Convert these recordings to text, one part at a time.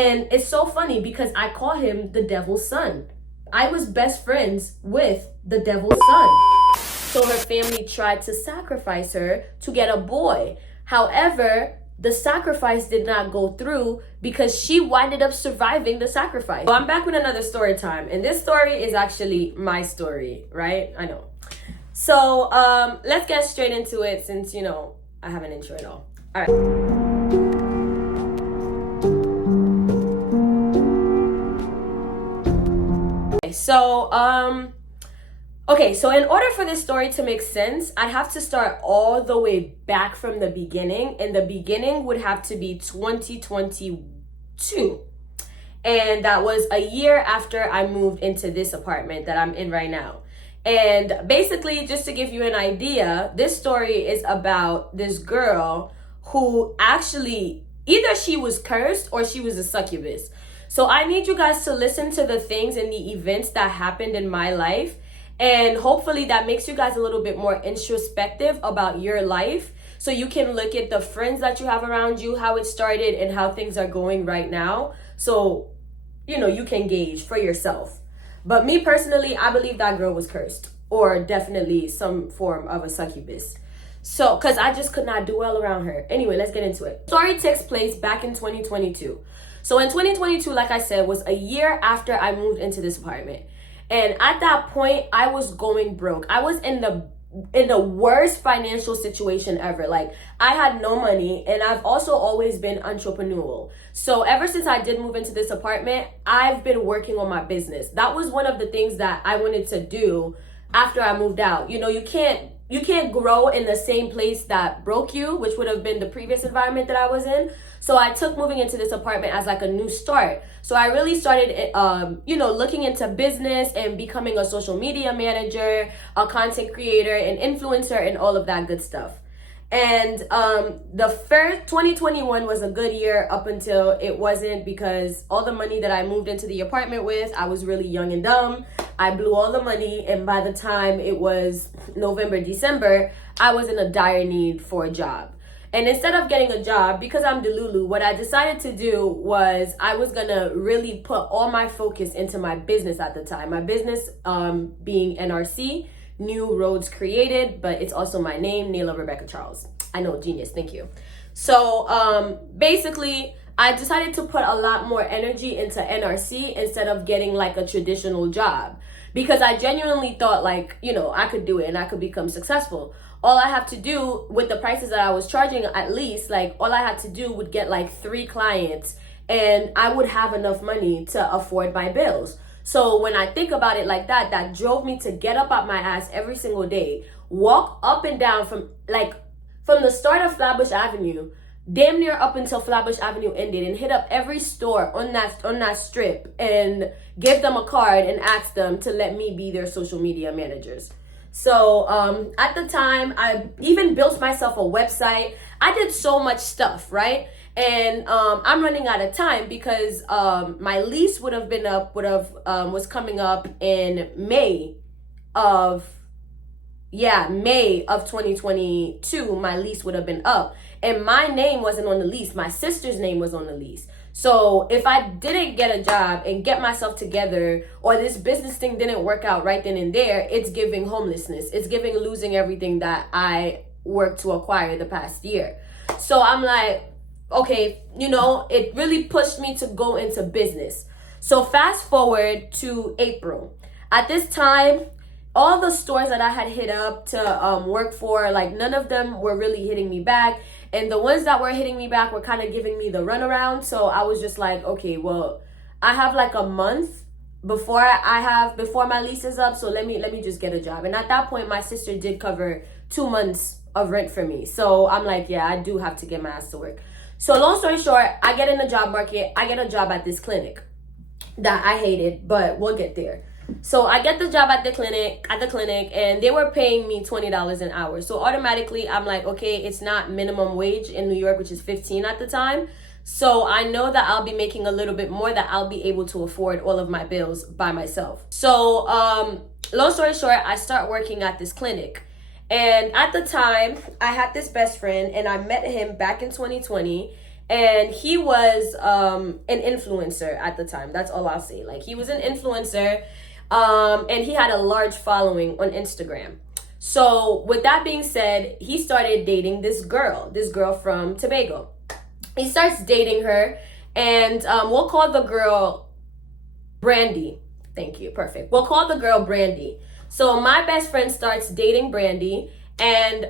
And it's so funny because I call him the devil's son. I was best friends with the devil's son. So her family tried to sacrifice her to get a boy. However, the sacrifice did not go through because she winded up surviving the sacrifice. So I'm back with another story time. And this story is actually my story, right? I know. So let's get straight into it since, you know, I haven't intro at all. All right. So in order for this story to make sense, I'd have to start all the way back from the beginning, and the beginning would have to be 2022. And that was a year after I moved into this apartment that I'm in right now. And basically, just to give you an idea, this story is about this girl who actually, either she was cursed or she was a succubus. So I need you guys to listen to the things and the events that happened in my life. And hopefully that makes you guys a little bit more introspective about your life. So you can look at the friends that you have around you, how it started and how things are going right now. So, you know, you can gauge for yourself. But me personally, I believe that girl was cursed, or definitely some form of a succubus. So, because I just could not do well around her. Anyway, let's get into it. The story takes place back in 2022. So in 2022, like I said, was a year after I moved into this apartment. And at that point, I was going broke. I was in the worst financial situation ever. Like, I had no money, and I've also always been entrepreneurial. So ever since I did move into this apartment, I've been working on my business. That was one of the things that I wanted to do after I moved out. You know, you can't grow in the same place that broke you, which would have been the previous environment that I was in. So I took moving into this apartment as like a new start. So I really started, looking into business and becoming a social media manager, a content creator, an influencer, and all of that good stuff. And the first 2021 was a good year up until it wasn't, because all the money that I moved into the apartment with, I was really young and dumb. I blew all the money, and by the time it was November, December, I was in a dire need for a job. And instead of getting a job, because I'm Delulu, what I decided to do was I was gonna really put all my focus into my business at the time. My business being NRC, New Roads Created, but it's also my name, Nayla Rebecca Charles. I know, genius, thank you. So basically, I decided to put a lot more energy into NRC instead of getting like a traditional job, because I genuinely thought like, you know, I could do it and I could become successful. All I have to do with the prices that I was charging, at least, like all I had to do would get like 3 clients and I would have enough money to afford my bills. So when I think about it like that, that drove me to get up out my ass every single day, walk up and down from the start of Flatbush Avenue, damn near up until Flatbush Avenue ended, and hit up every store on that strip and give them a card and ask them to let me be their social media managers. So at the time, I even built myself a website. I did so much stuff, right? And I'm running out of time because my lease was coming up in May of 2022. My lease would have been up, and my name wasn't on the lease. My sister's name was on the lease. So if I didn't get a job and get myself together, or this business thing didn't work out right then and there, it's giving homelessness. It's giving losing everything that I worked to acquire the past year. So I'm like, okay, you know, it really pushed me to go into business. So fast forward to April. At this time, all the stores that I had hit up to work for, like none of them were really hitting me back. And the ones that were hitting me back were kind of giving me the runaround. So I was just like, okay, well, I have like a month before my lease is up. So let me just get a job. And at that point, my sister did cover 2 months of rent for me. So I'm like, yeah, I do have to get my ass to work. So long story short, I get in the job market. I get a job at this clinic that I hated, but we'll get there. So I get the job at the clinic, and they were paying me $20 an hour. So automatically I'm like, okay, it's not minimum wage in New York, which is 15 at the time. So I know that I'll be making a little bit more, that I'll be able to afford all of my bills by myself. So long story short, I start working at this clinic. And at the time, I had this best friend, and I met him back in 2020. and he was an influencer at the time. That's all I'll say. Like, he was an influencer, and he had a large following on Instagram. So with that being said, he started dating this girl from Tobago. He starts dating her, and we'll call the girl Brandy. Thank you. Perfect. We'll call the girl Brandy. So my best friend starts dating Brandy, and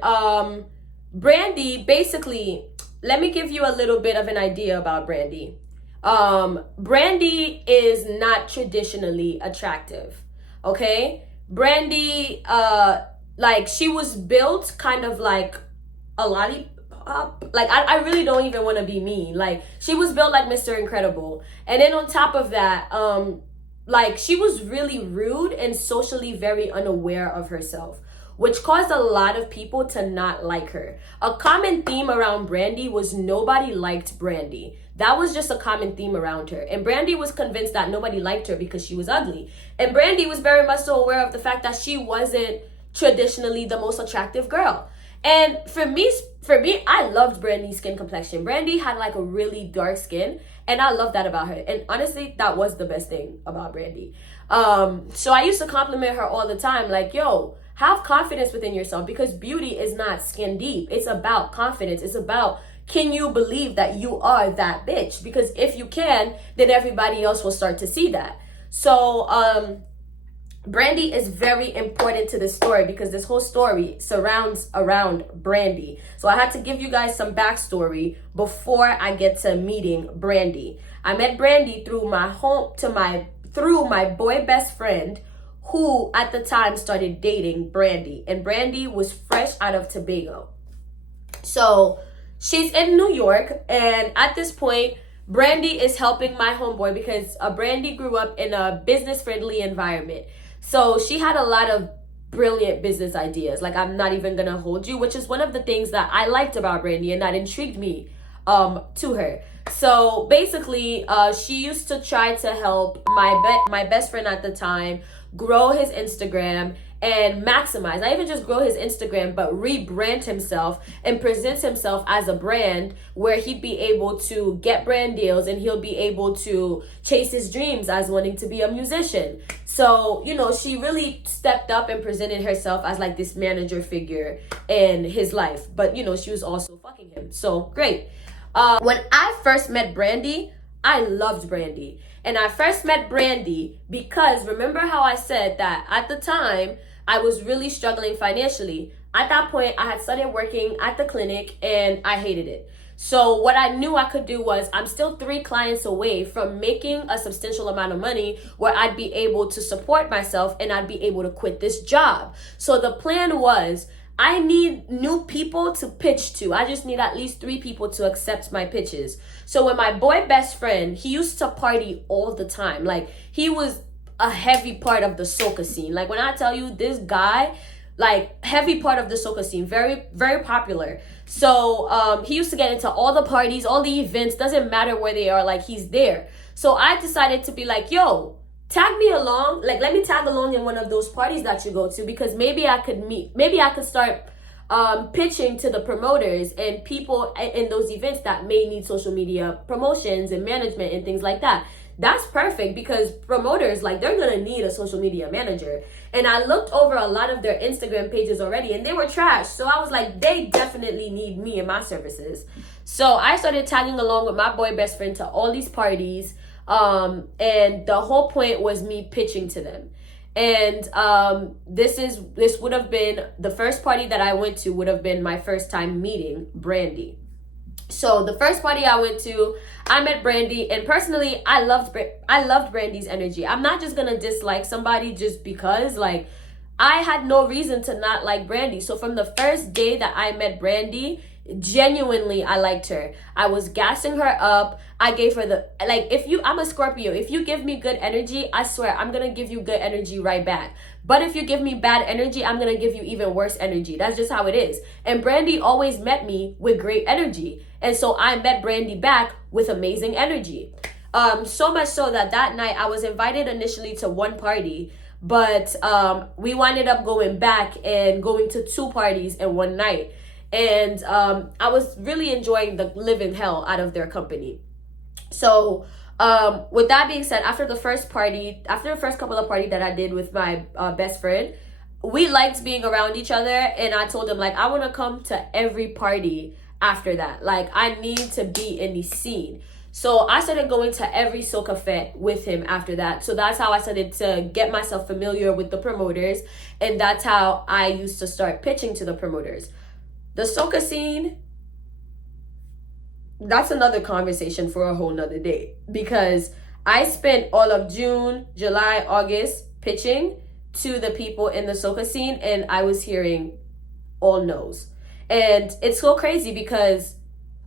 Brandy, basically, let me give you a little bit of an idea about Brandy. Brandy is not traditionally attractive. Okay? Brandy, like, she was built kind of like a lollipop. Like, I really don't even want to be mean. Like, she was built like Mr. Incredible. And then on top of that, like, she was really rude and socially very unaware of herself, which caused a lot of people to not like her. A common theme around Brandy was nobody liked Brandy. That was just a common theme around her. And Brandy was convinced that nobody liked her because she was ugly. And Brandy was very much so aware of the fact that she wasn't traditionally the most attractive girl. And for me, I loved Brandy's skin complexion. Brandy had like a really dark skin, and I love that about her. And honestly, that was the best thing about Brandy. So I used to compliment her all the time, like, yo, have confidence within yourself, because beauty is not skin deep. It's about confidence. It's about, can you believe that you are that bitch? Because if you can, then everybody else will start to see that. So Brandy is very important to this story, because this whole story surrounds around Brandy. So I had to give you guys some backstory before I get to meeting Brandy. I met Brandy through my boy best friend, who at the time started dating Brandy. And Brandy was fresh out of Tobago. So she's in New York, and at this point, Brandy is helping my homeboy, because Brandy grew up in a business-friendly environment. So she had a lot of brilliant business ideas. Like, I'm not even gonna hold you, which is one of the things that I liked about Brandy and that intrigued me to her. So basically, she used to try to help my best friend at the time grow his Instagram and maximize, not even just grow his Instagram, but rebrand himself and presents himself as a brand where he'd be able to get brand deals and he'll be able to chase his dreams as wanting to be a musician. So, you know, she really stepped up and presented herself as like this manager figure in his life. But, you know, she was also fucking him. So, great. When I first met Brandy, I loved Brandy. And I first met Brandy because, remember how I said that at the time, I was really struggling financially. At that point, I had started working at the clinic and I hated it. So what I knew I could do was, I'm still 3 clients away from making a substantial amount of money where I'd be able to support myself and I'd be able to quit this job. So the plan was, I need new people to pitch to. I just need at least 3 people to accept my pitches. So when my boy best friend, he used to party all the time. Like, he was a heavy part of the soca scene. Like, when I tell you, this guy, like, heavy part of the soca scene, very, very popular. So he used to get into all the parties, all the events, doesn't matter where they are, like, he's there. So I decided to be like, yo, tag me along, like, let me tag along in one of those parties that you go to, because maybe I could start pitching to the promoters and people in those events that may need social media promotions and management and things like that. That's perfect, because promoters, like, they're gonna need a social media manager. And I looked over a lot of their Instagram pages already and they were trash. So I was like, they definitely need me and my services. So I started tagging along with my boy best friend to all these parties. And the whole point was me pitching to them. And this would have been the first party that I went to, would have been my first time meeting Brandy. So the first party I went to, I met Brandy, and personally, I loved Brandy's energy. I'm not just gonna dislike somebody just because, like, I had no reason to not like Brandy. So from the first day that I met Brandy, genuinely, I liked her. I was gassing her up. I gave her the, like, I'm a Scorpio. If you give me good energy, I swear I'm gonna give you good energy right back. But if you give me bad energy, I'm gonna give you even worse energy. That's just how it is. And Brandy always met me with great energy. And so I met Brandy back with amazing energy. So much so that night I was invited initially to one party, but we winded up going back and going to 2 parties in one night. And I was really enjoying the living hell out of their company. So with that being said, after the first couple of parties that I did with my best friend, we liked being around each other, and I told him, like, I want to come to every party after that. Like, I need to be in the scene. So I started going to every soca fete with him after that. So that's how I started to get myself familiar with the promoters, and that's how I used to start pitching to the promoters. The soca scene, that's another conversation for a whole nother day, because I spent all of June, July, August pitching to the people in the soca scene, and I was hearing all no's. And it's so crazy because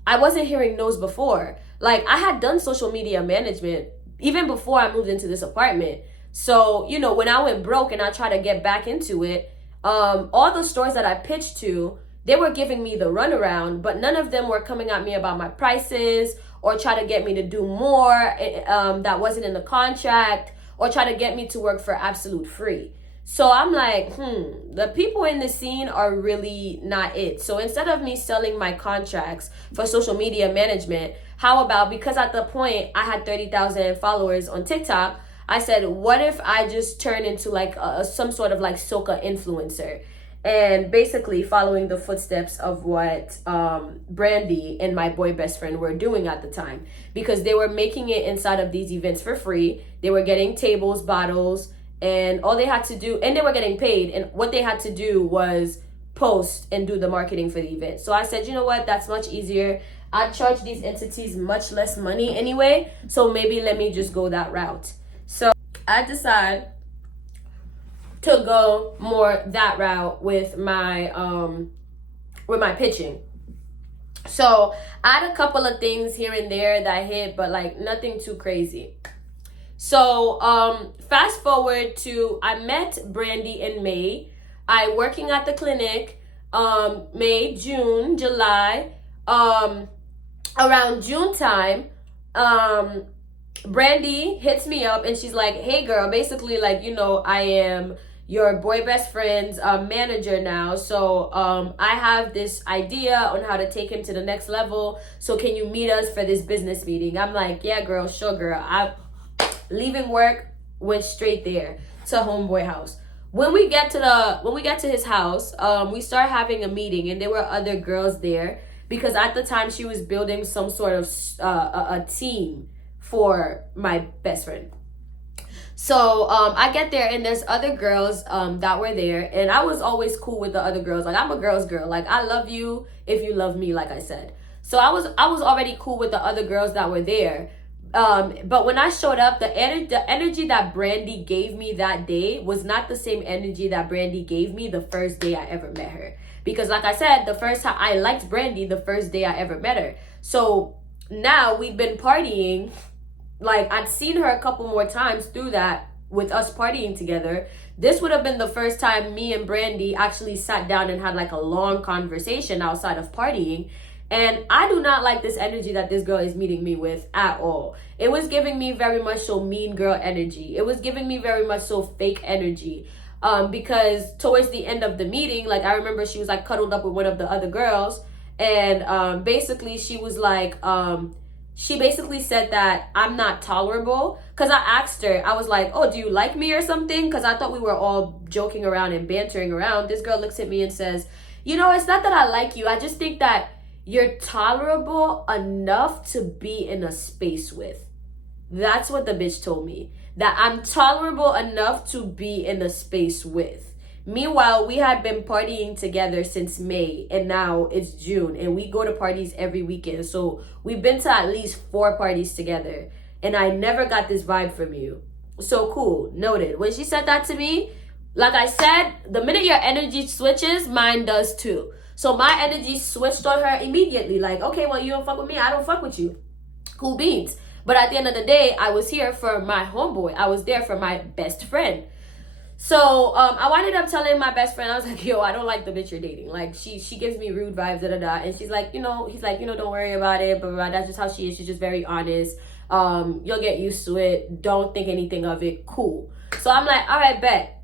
I wasn't hearing no's before. Like, I had done social media management even before I moved into this apartment. So, you know, when I went broke and I tried to get back into it, all the stores that I pitched to, they were giving me the runaround, but none of them were coming at me about my prices or try to get me to do more that wasn't in the contract, or try to get me to work for absolute free. So I'm like, the people in the scene are really not it. So instead of me selling my contracts for social media management, how about, because at the point I had 30,000 followers on TikTok, I said, what if I just turn into like some sort of like soca influencer? And basically following the footsteps of what Brandy and my boy best friend were doing at the time, because they were making it inside of these events for free. They were getting tables, bottles, and all they had to do, and they were getting paid, and what they had to do was post and do the marketing for the event. So I said, you know what, that's much easier. I charge these entities much less money anyway, so maybe let me just go that route. So I decided to go more that route with my pitching. So I had a couple of things here and there that hit, but like nothing too crazy. So fast forward to, I met Brandy in May. I working at the clinic May, June, July. Around June time, Brandy hits me up and she's like, hey girl, basically, like, you know, I am your boy best friend's manager now. So I have this idea on how to take him to the next level. So can you meet us for this business meeting? I'm like, yeah, girl, sure, girl. I leaving work, went straight there to homeboy house. When we get to his house, we start having a meeting, and there were other girls there because at the time she was building some sort of a team for my best friend. So I get there, and there's other girls that were there, and I was always cool with the other girls. Like, I'm a girl's girl. Like, I love you if you love me, like I said. So I was already cool with the other girls that were there. But when I showed up, the energy that Brandy gave me that day was not the same energy that Brandy gave me the first day I ever met her. Because like I said, the first time I liked Brandy the first day I ever met her. So now we've been partying. Like, I'd seen her a couple more times through that with us partying together. This would have been the first time me and Brandy actually sat down and had like a long conversation outside of partying. And I do not like this energy that this girl is meeting me with at all. It was giving me very much so mean girl energy. It was giving me very much so fake energy. Because towards the end of the meeting, like, I remember she was like cuddled up with one of the other girls. And basically she was like, she basically said that I'm not tolerable. Because I asked her, I was like, oh, do you like me or something? Because I thought we were all joking around and bantering around. This girl looks at me and says, you know, it's not that I like you. I just think that you're tolerable enough to be in a space with. That's what the bitch told me. That I'm tolerable enough to be in a space with. Meanwhile, we had been partying together since May, and now it's June, and we go to parties every weekend. So we've been to at least 4 parties together, and I never got this vibe from you. So cool, noted. When she said that to me, like I said, the minute your energy switches, mine does too. So my energy switched on her immediately. Like, okay, well, you don't fuck with me, I don't fuck with you. Cool beans. But at the end of the day, I was here for my homeboy. I was there for my best friend. So I winded up telling my best friend, I was like, yo, I don't like the bitch you're dating. Like, she gives me rude vibes, da-da-da. And she's like, you know, he's like, you know, don't worry about it, blah, blah, blah. That's just how she is. She's just very honest. You'll get used to it. Don't think anything of it. Cool. So I'm like, all right, bet.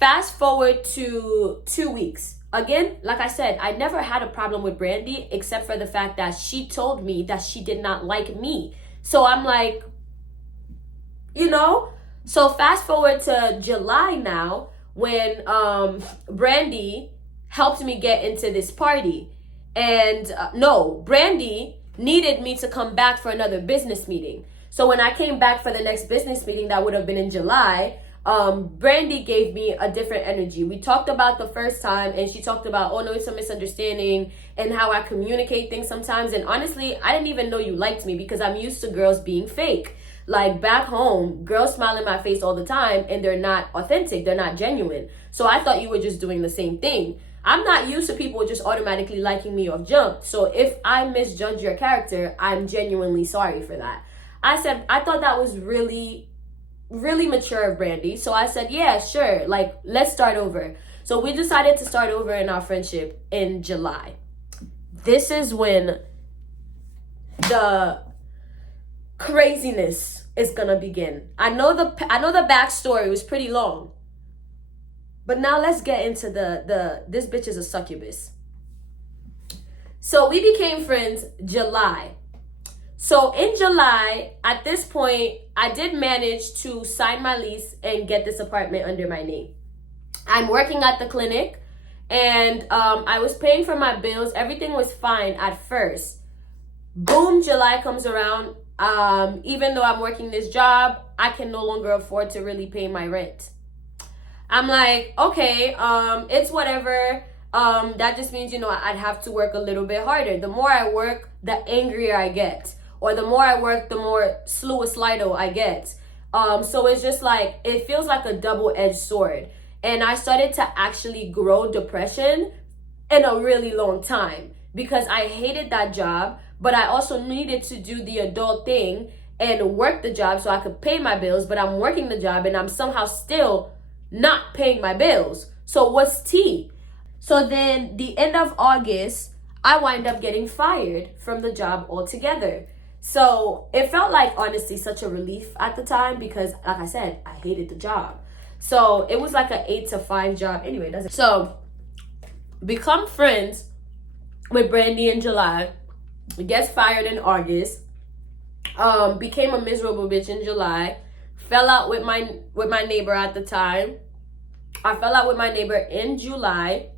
Fast forward to 2 weeks. again, like I said, I never had a problem with Brandy except for the fact that she told me that she did not like me. So I'm like, you know? So fast forward to July now, when Brandy helped me get into this party. And no, Brandy needed me to come back for another business meeting. So when I came back for the next business meeting, that would have been in July, Brandy gave me a different energy. We talked about the first time, and she talked about, oh no, it's a misunderstanding, and how I communicate things sometimes. And honestly, I didn't even know you liked me because I'm used to girls being fake. Like back home, girls smile in my face all the time and they're not authentic, they're not genuine. So I thought you were just doing the same thing. I'm not used to people just automatically liking me off jump. So if I misjudge your character, I'm genuinely sorry for that. I said, I thought that was really, really mature of Brandy. So I said, yeah, sure. Like, let's start over. So we decided to start over in our friendship in July. This is when the craziness is gonna begin. I know the backstory was pretty long, but now let's get into the this bitch is a succubus. So we became friends July. So in July, at this point, I did manage to sign my lease and get this apartment under my name. I'm working at the clinic, and I was paying for my bills. Everything was fine at first. Boom, July comes around. Even though I'm working this job, I can no longer afford to really pay my rent. I'm like, okay, it's whatever. That just means, I'd have to work a little bit harder. The more I work, the angrier I get. Or the more I work, the more suicidal I get. So it's just like, it feels like a double-edged sword. And I started to actually grow depression in a really long time because I hated that job, but I also needed to do the adult thing and work the job so I could pay my bills, but I'm working the job and I'm somehow still not paying my bills. So what's tea? So then the end of August, I wind up getting fired from the job altogether. So it felt like, honestly, such a relief at the time because, like I said, I hated the job. So it was like an 8 to 5 job. Anyway, so become friends with Brandy in July, gets fired in August, became a miserable bitch in July, fell out with my neighbor at the time. I fell out with my neighbor in July,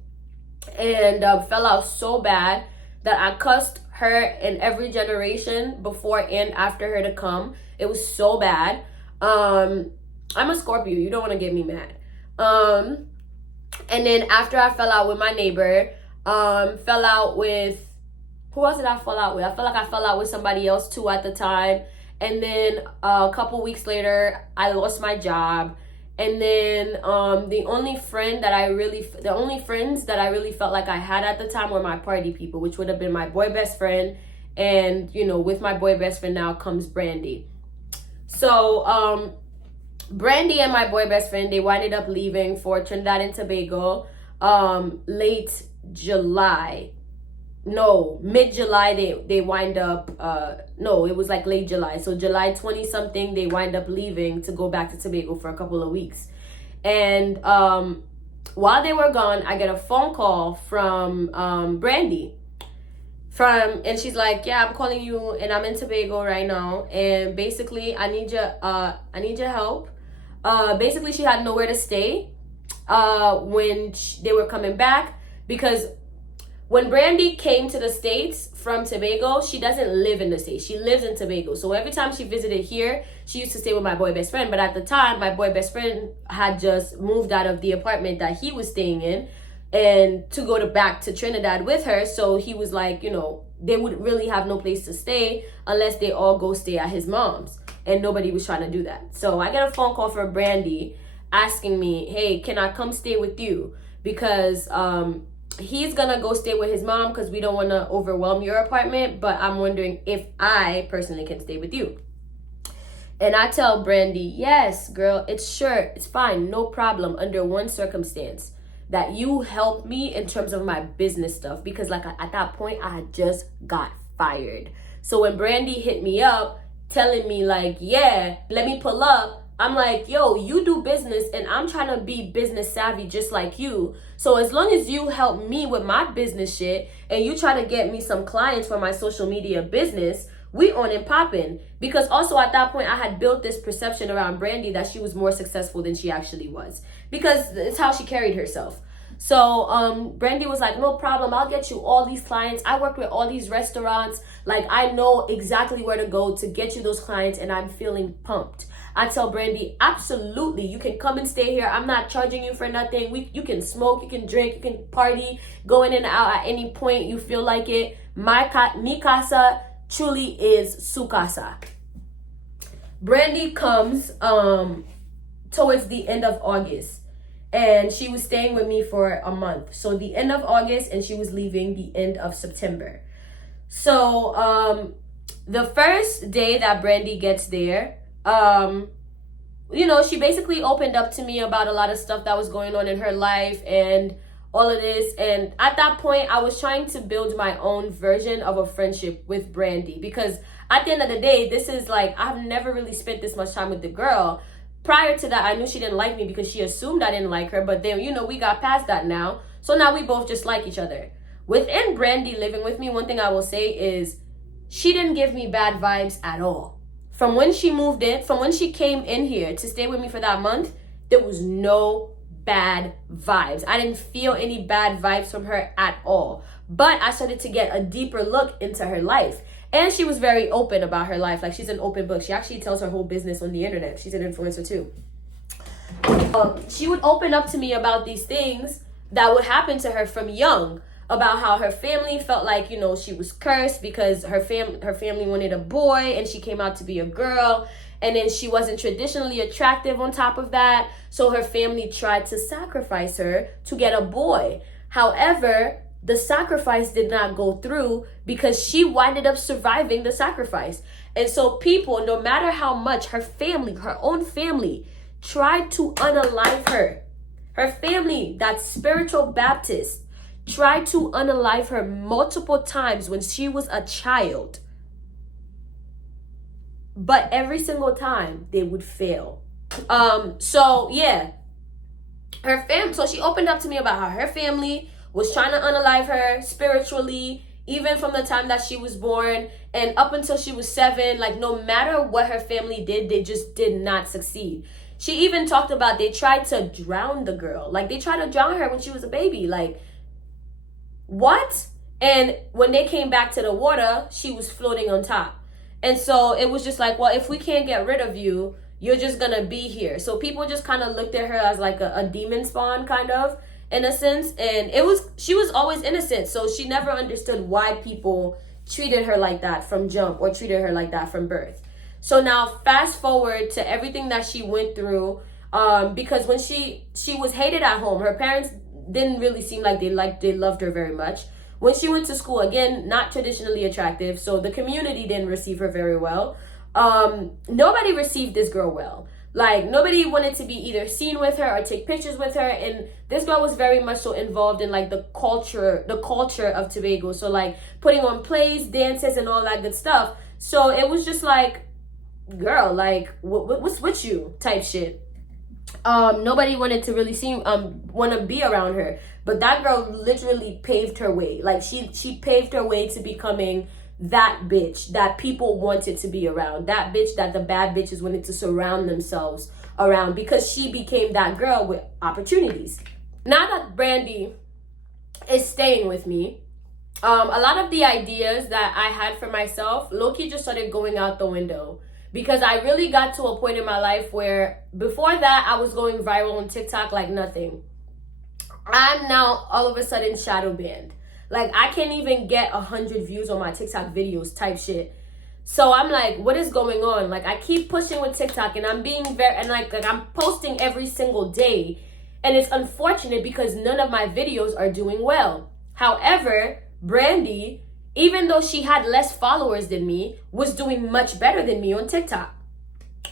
and fell out so bad that I cussed her and every generation before and after her to come. It was so bad. I'm a Scorpio. You don't want to get me mad. And then after I fell out with my neighbor, fell out with, who else did I fall out with? I feel like I fell out with somebody else too at the time. And then a couple weeks later, I lost my job. And then the only friends that I really felt like I had at the time were my party people, which would have been my boy best friend. And, with my boy best friend now comes Brandy. So Brandy and my boy best friend, they winded up leaving for Trinidad and Tobago late July. No, mid-July they wind up, no, it was like late July. So July 20-something, they wind up leaving to go back to Tobago for a couple of weeks. And while they were gone, I get a phone call from Brandy. And she's like, yeah, I'm calling you and I'm in Tobago right now. And basically, I need your help. Basically, she had nowhere to stay when they were coming back, because when Brandy came to the States from Tobago, she doesn't live in the States. She lives in Tobago. So every time she visited here, she used to stay with my boy best friend. But at the time, my boy best friend had just moved out of the apartment that he was staying in and to go back to Trinidad with her. So he was like, they would really have no place to stay unless they all go stay at his mom's. And nobody was trying to do that. So I get a phone call from Brandy asking me, hey, can I come stay with you? Because he's gonna go stay with his mom because we don't want to overwhelm your apartment, but I'm wondering if I personally can stay with you. And I tell Brandy, yes, girl, it's fine, no problem, under one circumstance, that you help me in terms of my business stuff, because like at that point I had just got fired. So when Brandy hit me up telling me like, yeah, let me pull up, I'm like, yo, you do business and I'm trying to be business savvy just like you. So as long as you help me with my business shit and you try to get me some clients for my social media business, we on and popping. Because also at that point I had built this perception around Brandy that she was more successful than she actually was. Because it's how she carried herself. So Brandy was like, no problem, I'll get you all these clients. I work with all these restaurants. Like, I know exactly where to go to get you those clients, and I'm feeling pumped. I tell Brandy, absolutely, you can come and stay here. I'm not charging you for nothing. You can smoke, you can drink, you can party, go in and out at any point you feel like it. Mi casa truly is su casa. Brandy comes towards the end of August. And she was staying with me for a month. So the end of August, and she was leaving the end of September. So the first day that Brandy gets there, you know, she basically opened up to me about a lot of stuff that was going on in her life and all of this. And at that point, I was trying to build my own version of a friendship with Brandy. Because at the end of the day, this is like, I've never really spent this much time with the girl. Prior to that, I knew she didn't like me because she assumed I didn't like her. But then, you know, we got past that now. So now we both just like each other. Within Brandy living with me, one thing I will say is she didn't give me bad vibes at all. From when she moved in, from when she came in here to stay with me for that month, there was no bad vibes. I didn't feel any bad vibes from her at all. But I started to get a deeper look into her life. And she was very open about her life. Like, she's an open book. She actually tells her whole business on the internet. She's an influencer too. She would open up to me about these things that would happen to her from young. About how her family felt like, you know, she was cursed because her family wanted a boy and she came out to be a girl. And then she wasn't traditionally attractive on top of that. So her family tried to sacrifice her to get a boy. However, the sacrifice did not go through because she winded up surviving the sacrifice. And so people, no matter how much her family, her own family, tried to unalive her. Her family, that spiritual Baptist, tried to unalive her multiple times when she was a child. But every single time they would fail. So yeah. So she opened up to me about how her family was trying to unalive her spiritually, even from the time that she was born and up until she was 7. Like, no matter what her family did, they just did not succeed. She even talked about they tried to drown the girl. Like, they tried to drown her when she was a baby. Like, what? And when they came back to the water, she was floating on top. And so it was just like, well, if we can't get rid of you, you're just gonna be here. So people just kind of looked at her as like a demon spawn, kind of, in a sense. And she was always innocent, so she never understood why people treated her like that from jump or treated her like that from birth. So now fast forward to everything that she went through, because when she was hated at home, her parents didn't really seem like they loved her very much. When she went to school, again, not traditionally attractive, so the community didn't receive her very well. Nobody received this girl well. Like, nobody wanted to be either seen with her or take pictures with her. And this girl was very much so involved in like the culture of Tobago. So like putting on plays, dances, and all that good stuff. So it was just like, girl, like, what's with you type shit. Nobody wanted to really want to be around her. But that girl literally paved her way. Like, she paved her way to becoming that bitch that people wanted to be around, that bitch that the bad bitches wanted to surround themselves around, because she became that girl with opportunities. Now that Brandy is staying with me, a lot of the ideas that I had for myself, low-key just started going out the window, because I really got to a point in my life where before that I was going viral on TikTok like nothing. I'm now all of a sudden shadow banned. Like, I can't even get 100 views on my TikTok videos type shit. So I'm like, what is going on? Like, I keep pushing with TikTok and I'm being like I'm posting every single day. And it's unfortunate because none of my videos are doing well. However, Brandy, even though she had less followers than me, was doing much better than me on TikTok.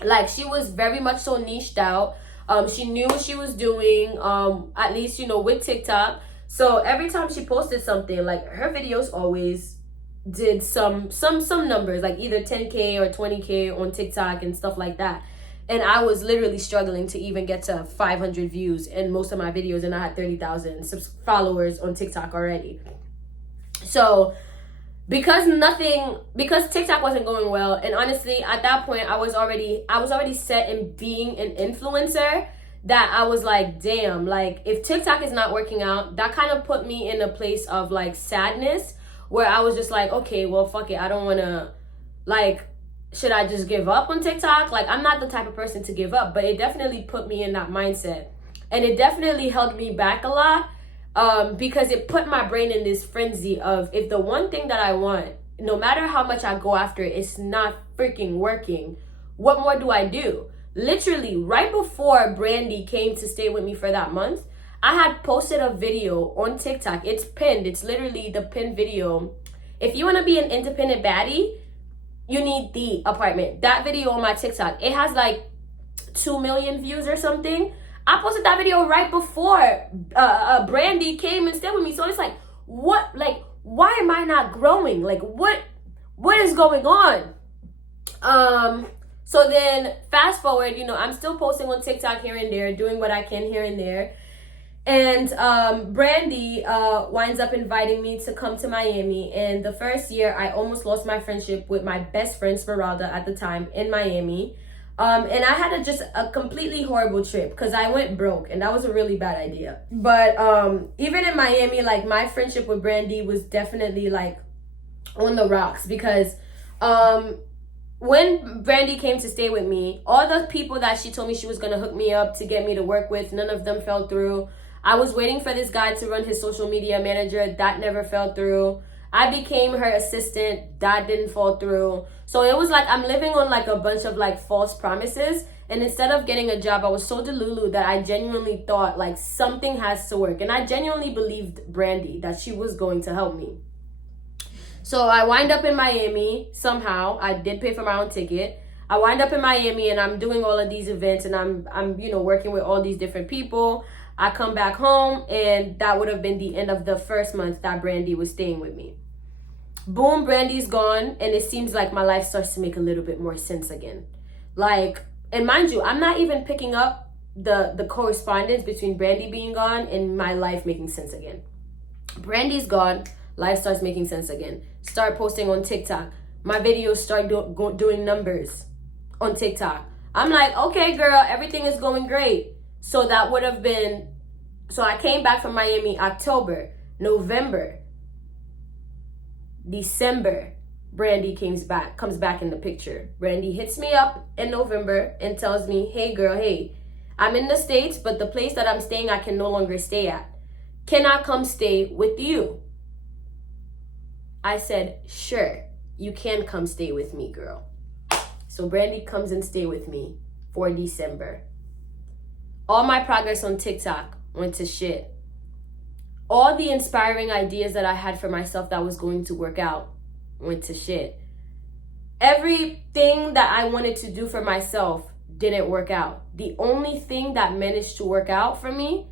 Like, she was very much so niched out. She knew what she was doing, at least, you know, with TikTok. So every time she posted something, like, her videos always did some numbers, like either 10K or 20K on TikTok and stuff like that. And I was literally struggling to even get to 500 views in most of my videos, and I had 30,000 followers on TikTok already. So because TikTok wasn't going well, and honestly at that point I was already set in being an influencer, that I was like, damn, like if TikTok is not working out, that kind of put me in a place of like sadness, where I was just like, okay, well, fuck it, I don't want to, like, should I just give up on TikTok? Like, I'm not the type of person to give up, but it definitely put me in that mindset, and it definitely held me back a lot, because it put my brain in this frenzy of, if the one thing that I want, no matter how much I go after it, it's not freaking working, what more do I do? Literally, right before Brandy came to stay with me for that month, I had posted a video on TikTok. It's pinned. It's literally the pinned video. If you want to be an independent baddie, you need the apartment. That video on my TikTok, it has like 2 million views or something. I posted that video right before Brandy came and stayed with me. So it's like, what? Like, why am I not growing? Like, what is going on? So then fast forward, I'm still posting on TikTok here and there, doing what I can here and there. And Brandy winds up inviting me to come to Miami. And the first year, I almost lost my friendship with my best friend, Smeralda, at the time in Miami. And I had just a completely horrible trip because I went broke, and that was a really bad idea. But even in Miami, like, my friendship with Brandy was definitely like on the rocks, because when Brandy came to stay with me, all the people that she told me she was going to hook me up to get me to work with, none of them fell through. I was waiting for this guy to run his social media manager. That never fell through. I became her assistant. That didn't fall through. So it was like I'm living on like a bunch of like false promises. And instead of getting a job, I was so delulu that I genuinely thought like something has to work. And I genuinely believed Brandy that she was going to help me. So I wind up in Miami somehow. I did pay for my own ticket. I wind up in Miami, and I'm doing all of these events, and I'm working with all these different people. I come back home, and that would have been the end of the first month that Brandy was staying with me. Boom, Brandy's gone, and it seems like my life starts to make a little bit more sense again. Like, and mind you, I'm not even picking up the correspondence between Brandy being gone and my life making sense again. Brandy's gone, life starts making sense again. Start posting on TikTok. My videos start doing numbers on TikTok. I'm like, okay, girl, everything is going great. So that would have been, so I came back from Miami October, November, December. Brandy comes back in the picture. Brandy hits me up in November and tells me, hey girl, hey, I'm in the States, but the place that I'm staying, I can no longer stay at. Can I come stay with you? I said, sure, you can come stay with me, girl. So Brandy comes and stay with me for December. All my progress on TikTok went to shit. All the inspiring ideas that I had for myself that was going to work out went to shit. Everything that I wanted to do for myself didn't work out. The only thing that managed to work out for me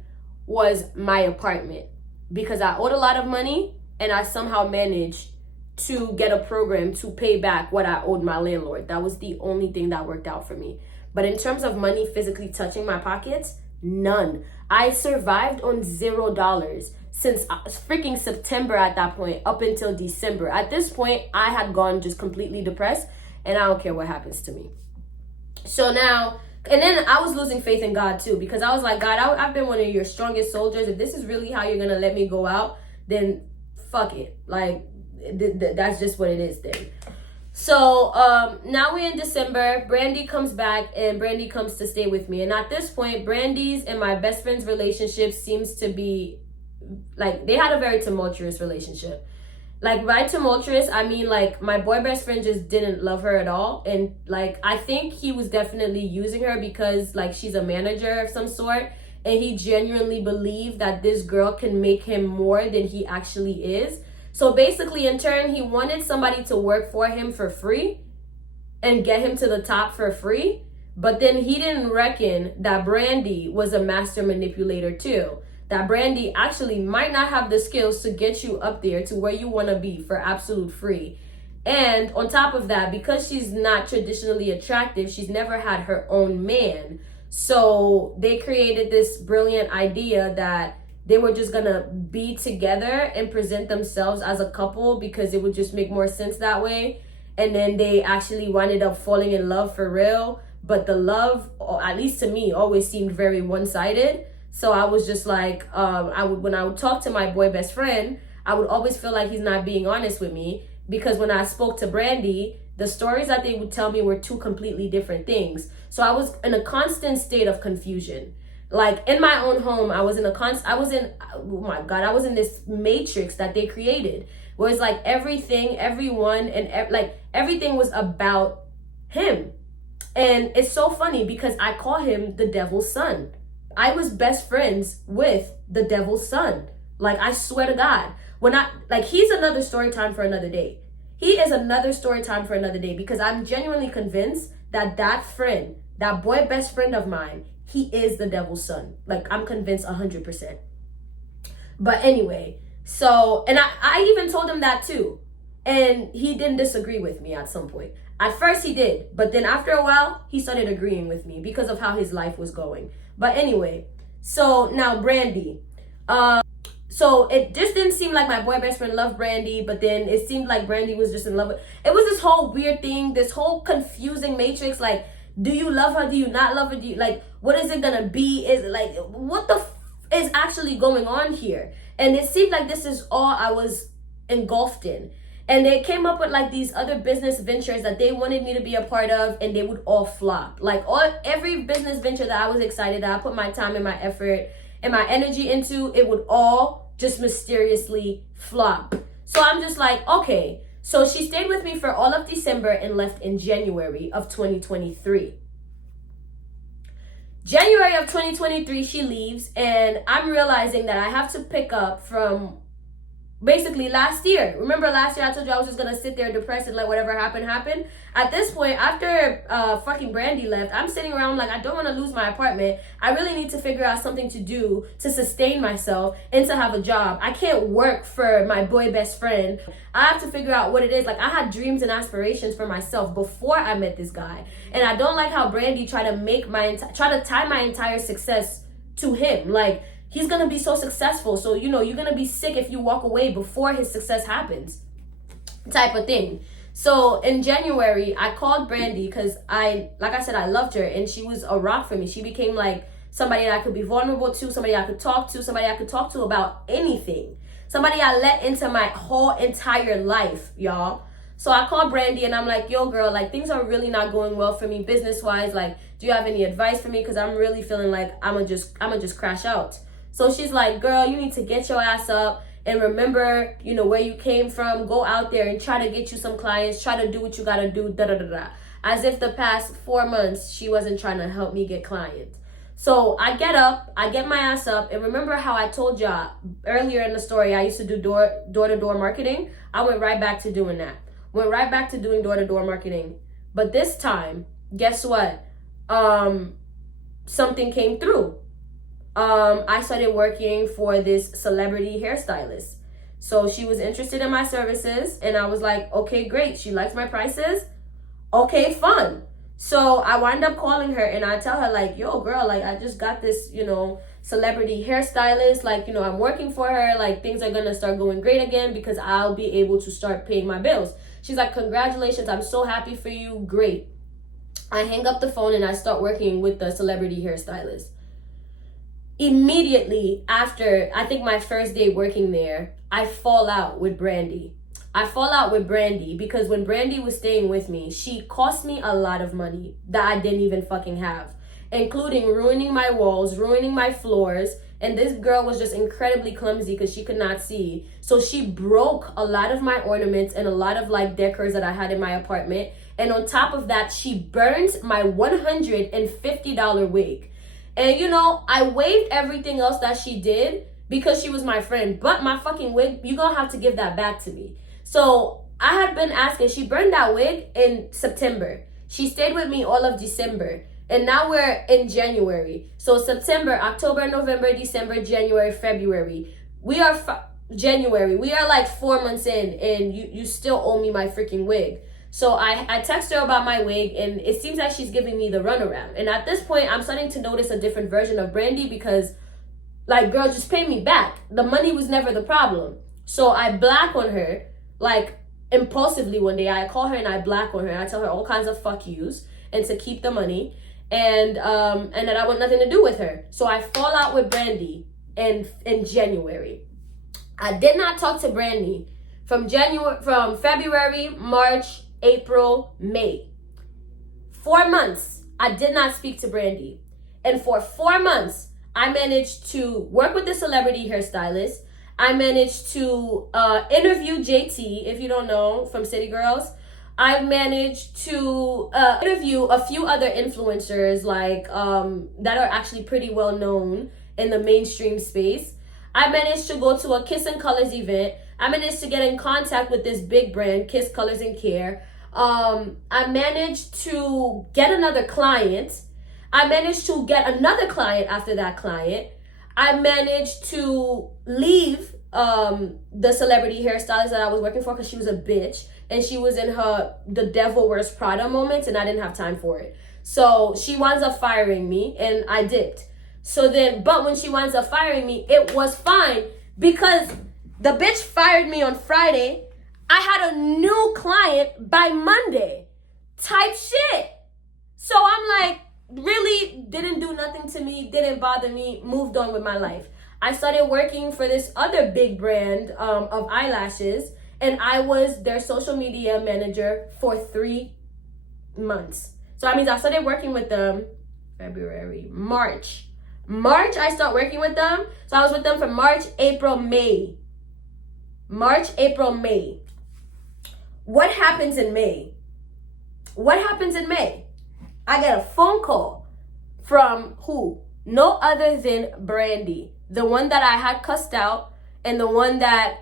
was my apartment, because I owed a lot of money and I somehow managed to get a program to pay back what I owed my landlord. That was the only thing that worked out for me. But in terms of money physically touching my pockets, none. I survived on $0 since freaking September at that point up until December. At this point, I had gone just completely depressed, and I don't care what happens to me. So now, and then I was losing faith in God too, because I was like, God, I've been one of your strongest soldiers. If this is really how you're going to let me go out, then fuck it. Like, that's just what it is then. So now we're in December. Brandy comes back, and Brandy comes to stay with me. And at this point, Brandy's and my best friend's relationship seems to be like, they had a very tumultuous relationship. Like, by tumultuous, I mean like my boy best friend just didn't love her at all. And like, I think he was definitely using her because like she's a manager of some sort, and he genuinely believed that this girl can make him more than he actually is. So basically, in turn, he wanted somebody to work for him for free and get him to the top for free. But then he didn't reckon that Brandy was a master manipulator too. That Brandy actually might not have the skills to get you up there to where you want to be for absolute free. And on top of that, because she's not traditionally attractive, she's never had her own man. So they created this brilliant idea that they were just gonna be together and present themselves as a couple because it would just make more sense that way. And then they actually winded up falling in love for real. But the love, at least to me, always seemed very one-sided. So I was just like, when I would talk to my boy best friend, I would always feel like he's not being honest with me, because when I spoke to Brandy, the stories that they would tell me were two completely different things. So I was in a constant state of confusion. Like in my own home, I was in this matrix that they created, where it's like everything, everyone, and like everything was about him. And it's so funny because I call him the devil's son. I was best friends with the devil's son. Like, I swear to God, he's another story time for another day. He is another story time for another day, because I'm genuinely convinced that friend, that boy best friend of mine, he is the devil's son. Like, I'm convinced 100%. But anyway, so, and I even told him that too. And he didn't disagree with me at some point. At first he did, but then after a while, he started agreeing with me because of how his life was going. But anyway, so now Brandy. So it just didn't seem like my boy best friend loved Brandy, but then it seemed like Brandy was just in love with... It was this whole weird thing, this whole confusing matrix. Like, do you love her? Do you not love her? Do you, like, what is it gonna be? Is like, what the is actually going on here? And it seemed like this is all I was engulfed in. And they came up with like these other business ventures that they wanted me to be a part of, and they would all flop. Like every business venture that I was excited, that I put my time and my effort and my energy into, it would all just mysteriously flop. So I'm just like, okay. So she stayed with me for all of December and left in January of 2023. January of 2023, she leaves, and I'm realizing that I have to pick up from basically last year. Remember last year I told you I was just gonna sit there depressed and let whatever happen. At this point, after fucking Brandy left, I'm sitting around like, I don't want to lose my apartment. I really need to figure out something to do to sustain myself and to have a job. I can't work for my boy best friend. I have to figure out what it is. Like, I had dreams and aspirations for myself before I met this guy, and I don't like how Brandy tried to tie my entire success to him. Like, he's gonna be so successful, so you're gonna be sick if you walk away before his success happens, type of thing. So in January, I called Brandy because like I said, I loved her, and she was a rock for me. She became like somebody that I could be vulnerable to, somebody I could talk to about anything, somebody I let into my whole entire life, y'all. So I called Brandy and I'm like, yo girl, like things are really not going well for me business wise. Like, do you have any advice for me? Because I'm really feeling like I'm gonna just crash out. So she's like, girl, you need to get your ass up and remember, where you came from. Go out there and try to get you some clients. Try to do what you got to do, da-da-da-da. As if the past 4 months, she wasn't trying to help me get clients. So I get up, I get my ass up. And remember how I told y'all earlier in the story, I used to do door-to-door marketing? I went right back to doing that. Went right back to doing door-to-door marketing. But this time, guess what? Something came through. I started working for this celebrity hairstylist. So she was interested in my services, and I was like, okay, great. She likes my prices. Okay, fun. So I wind up calling her and I tell her like, yo girl, like I just got this, celebrity hairstylist. Like, I'm working for her. Like things are going to start going great again because I'll be able to start paying my bills. She's like, congratulations. I'm so happy for you. Great. I hang up the phone and I start working with the celebrity hairstylist. Immediately after, I think my first day working there, I fall out with Brandy. Because when Brandy was staying with me, she cost me a lot of money that I didn't even fucking have, including ruining my walls, ruining my floors. And this girl was just incredibly clumsy because she could not see. So she broke a lot of my ornaments and a lot of like decors that I had in my apartment. And on top of that, she burned my $150 wig. And I waived everything else that she did because she was my friend. But my fucking wig, you're gonna have to give that back to me. So I had been asking, she burned that wig in September. She stayed with me all of December. And now we're in January. So September, October, November, December, January, February. We are January. We are like 4 months in, and you still owe me my freaking wig. So I text her about my wig, and it seems like she's giving me the runaround. And at this point, I'm starting to notice a different version of Brandy because, like, girl, just pay me back. The money was never the problem. So I black on her, like, impulsively one day. I call her and I black on her. And I tell her all kinds of fuck yous and to keep the money, and that I want nothing to do with her. So I fall out with Brandy in January. I did not talk to Brandy from February, March, April, May. 4 months, I did not speak to Brandy. And for 4 months, I managed to work with the celebrity hairstylist. I managed to interview JT, if you don't know, from City Girls. I managed to interview a few other influencers like that are actually pretty well known in the mainstream space. I managed to go to a Kiss and Colors event. I managed to get in contact with this big brand, Kiss Colors and Care. I managed to get another client. I managed to get another client after that client. I managed to leave the celebrity hairstylist that I was working for because she was a bitch and she was in the devil wears Prada moments, and I didn't have time for it. So she winds up firing me, and I dipped. So then, but when she winds up firing me, it was fine because the bitch fired me on Friday. I had a new client by Monday type shit. So I'm like, really didn't do nothing to me, didn't bother me, moved on with my life. I started working for this other big brand of eyelashes, and I was their social media manager for 3 months. So that means I started working with them February, March. I started working with them. So I was with them from March, April, May. What happens in May? I get a phone call from who? No other than Brandy, the one that I had cussed out, and the one that,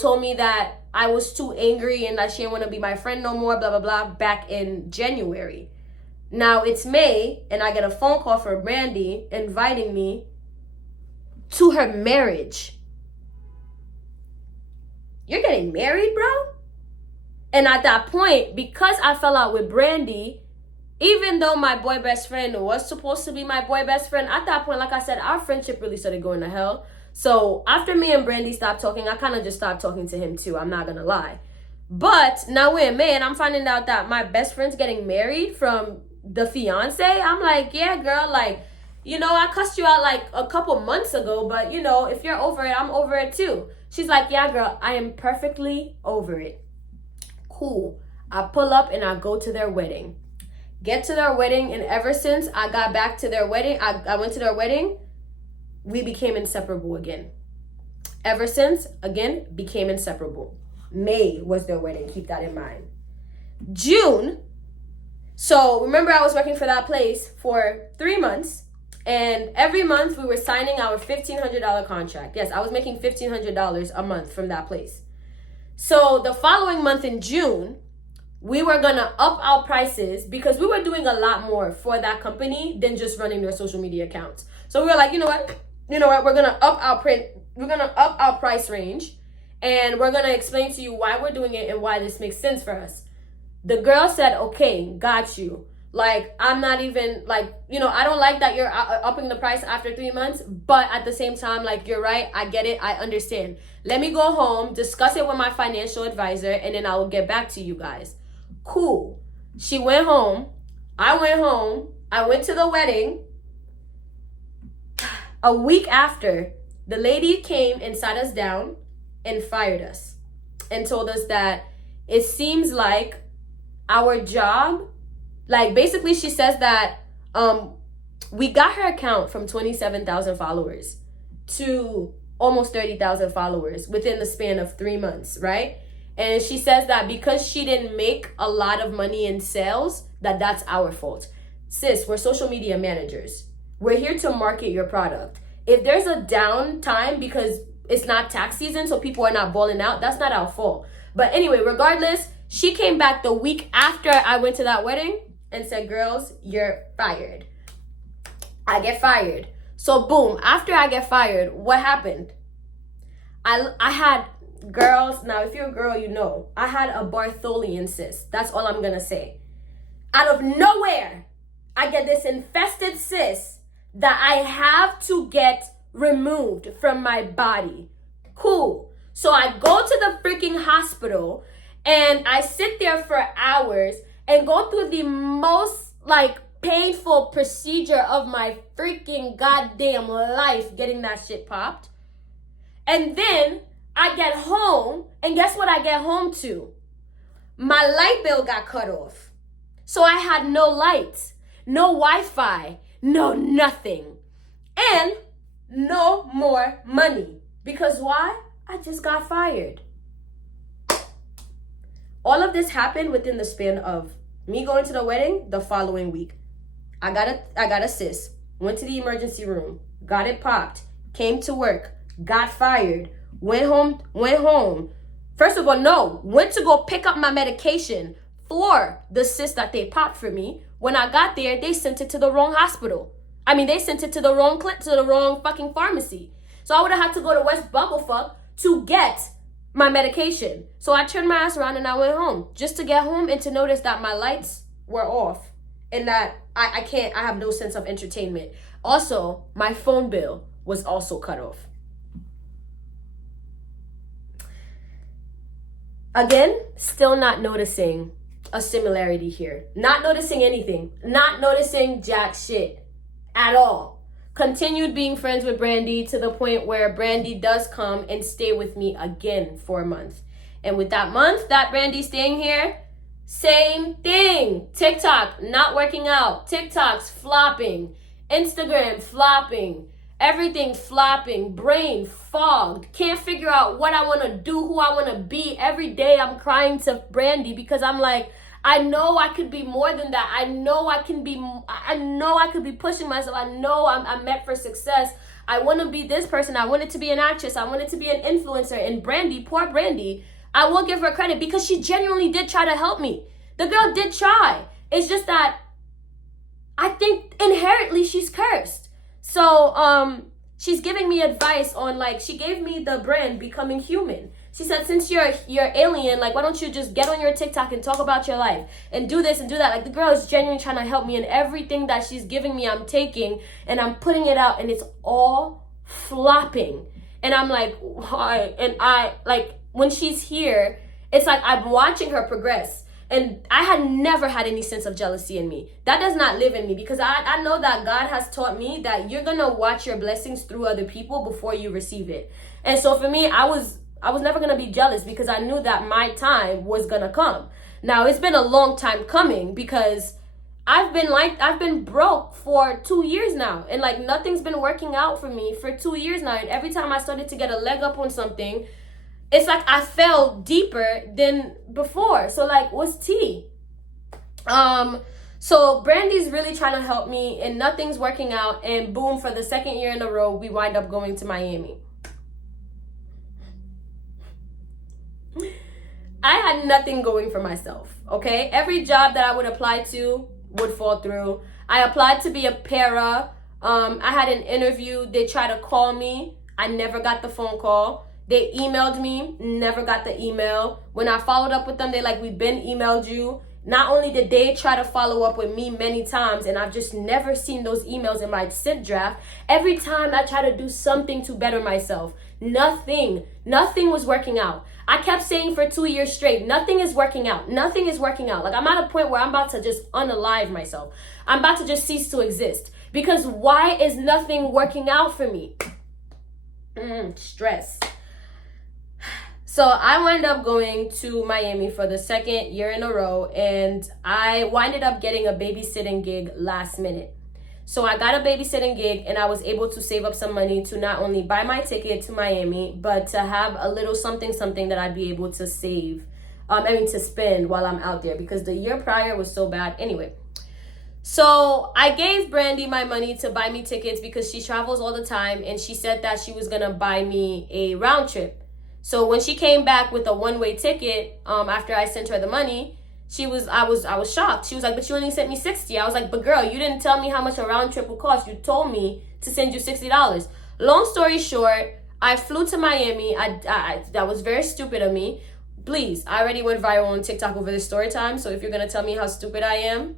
told me that I was too angry and that she didn't want to be my friend no more, blah, blah, blah, back in January. Now it's May, and I get a phone call from Brandy inviting me to her marriage. You're getting married, bro? And at that point, because I fell out with Brandy, even though my boy best friend was supposed to be my boy best friend, at that point, like I said, our friendship really started going to hell. So after me and Brandy stopped talking, I kind of just stopped talking to him too. I'm not going to lie. But now we're in May, and I'm finding out that my best friend's getting married from the fiance. I'm like, yeah, girl, like, I cussed you out like a couple months ago, but if you're over it, I'm over it too. She's like, yeah, girl, I am perfectly over it. Cool. I pull up and I go to their wedding. Get to their wedding, and ever since I got back to their wedding, I went to their wedding, we became inseparable again. Ever since, again, became inseparable. May was their wedding, keep that in mind. June, so remember I was working for that place for 3 months, and every month we were signing our $1,500 contract. Yes, I was making $1,500 a month from that place. So the following month in June, we were gonna up our prices because we were doing a lot more for that company than just running their social media accounts. So we were like, you know what? We're gonna up our price range, and we're gonna explain to you why we're doing it and why this makes sense for us. The girl said, okay, got you. Like, I'm not even like, I don't like that you're upping the price after 3 months, but at the same time, like, you're right. I get it. I understand. Let me go home, discuss it with my financial advisor, and then I will get back to you guys. Cool. She went home. I went home. I went to the wedding. A week after, the lady came and sat us down and fired us and told us that it seems like our job, like, basically she says that we got her account from 27,000 followers to almost 30,000 followers within the span of 3 months, right? And she says that because she didn't make a lot of money in sales, that's our fault. Sis, we're social media managers. We're here to market your product. If there's a downtime because it's not tax season, so people are not balling out, that's not our fault. But anyway, regardless, she came back the week after I went to that wedding and said, girls, you're fired. I get fired. So boom, after I get fired, what happened? I had girls. Now, if you're a girl, you know. I had a Bartholian cyst. That's all I'm going to say. Out of nowhere, I get this infested cyst that I have to get removed from my body. Cool. So I go to the freaking hospital and I sit there for hours and go through the most like painful procedure of my freaking goddamn life getting that shit popped. And then I get home, and guess what I get home to? My light bill got cut off. So I had no lights, no Wi-Fi, no nothing, and no more money. Because why? I just got fired. All of this happened within the span of me going to the wedding the following week. I got a cyst, went to the emergency room, got it popped, came to work, got fired, went home. First of all, no, went to go pick up my medication for the cyst that they popped for me. When I got there, they sent it to the wrong hospital. I mean, they sent it to the wrong fucking pharmacy. So I would have had to go to West Bumblefuck to get my medication. So I turned my ass around and I went home just to get home and to notice that my lights were off and that I have no sense of entertainment. Also, my phone bill was also cut off. Again, still not noticing a similarity here. Not noticing anything. Not noticing jack shit at all. Continued being friends with Brandy to the point where Brandy does come and stay with me again for a month. And with that month that Brandy's staying here, same thing. TikTok not working out. TikTok's flopping. Instagram flopping. Everything flopping. Brain fogged. Can't figure out what I want to do, who I want to be. Every day I'm crying to Brandy because I'm like, I know I could be more than that. I know I could be pushing myself. I know I'm meant for success. I want to be this person. I wanted to be an actress. I wanted to be an influencer. And Brandy, poor Brandy, I will give her credit because she genuinely did try to help me. The girl did try. It's just that I think inherently she's cursed. So she's giving me advice on, like, she gave me the brand Becoming Human. She said, since you're alien, like, why don't you just get on your TikTok and talk about your life and do this and do that? Like, the girl is genuinely trying to help me, and everything that she's giving me, I'm taking and I'm putting it out, and it's all flopping. And I'm like, why? And I, like, when she's here, it's like I'm watching her progress. And I had never had any sense of jealousy in me. That does not live in me because I know that God has taught me that you're going to watch your blessings through other people before you receive it. And so for me, I was never going to be jealous because I knew that my time was going to come. Now, it's been a long time coming because I've been broke for 2 years now. And like nothing's been working out for me for 2 years now. And every time I started to get a leg up on something, it's like I fell deeper than before. So like, what's tea? So Brandy's really trying to help me and nothing's working out. And boom, for the second year in a row, we wind up going to Miami. I had nothing going for myself, okay? Every job that I would apply to would fall through. I applied to be a para. I had an interview. They tried to call me. I never got the phone call. They emailed me, never got the email. When I followed up with them, they like, we've been emailed you. Not only did they try to follow up with me many times, and I've just never seen those emails in my sent draft. Every time I try to do something to better myself, nothing was working out. I kept saying for 2 years straight, nothing is working out. Nothing is working out. Like, I'm at a point where I'm about to just unalive myself. I'm about to just cease to exist. Because why is nothing working out for me? Stress. So I wind up going to Miami for the second year in a row, and I winded up getting a babysitting gig last minute. So I got a babysitting gig, and I was able to save up some money to not only buy my ticket to Miami, but to have a little something that I'd be able to save, to spend while I'm out there, because the year prior was so bad. Anyway, so I gave Brandy my money to buy me tickets because she travels all the time, and she said that she was gonna buy me a round trip. So when she came back with a one-way ticket, after I sent her the money, I was shocked. She was like, but you only sent me $60. I was like, but girl, you didn't tell me how much a round trip would cost. You told me to send you $60. Long story short, I flew to Miami. That was very stupid of me. Please, I already went viral on TikTok over this story time. So if you're gonna tell me how stupid I am,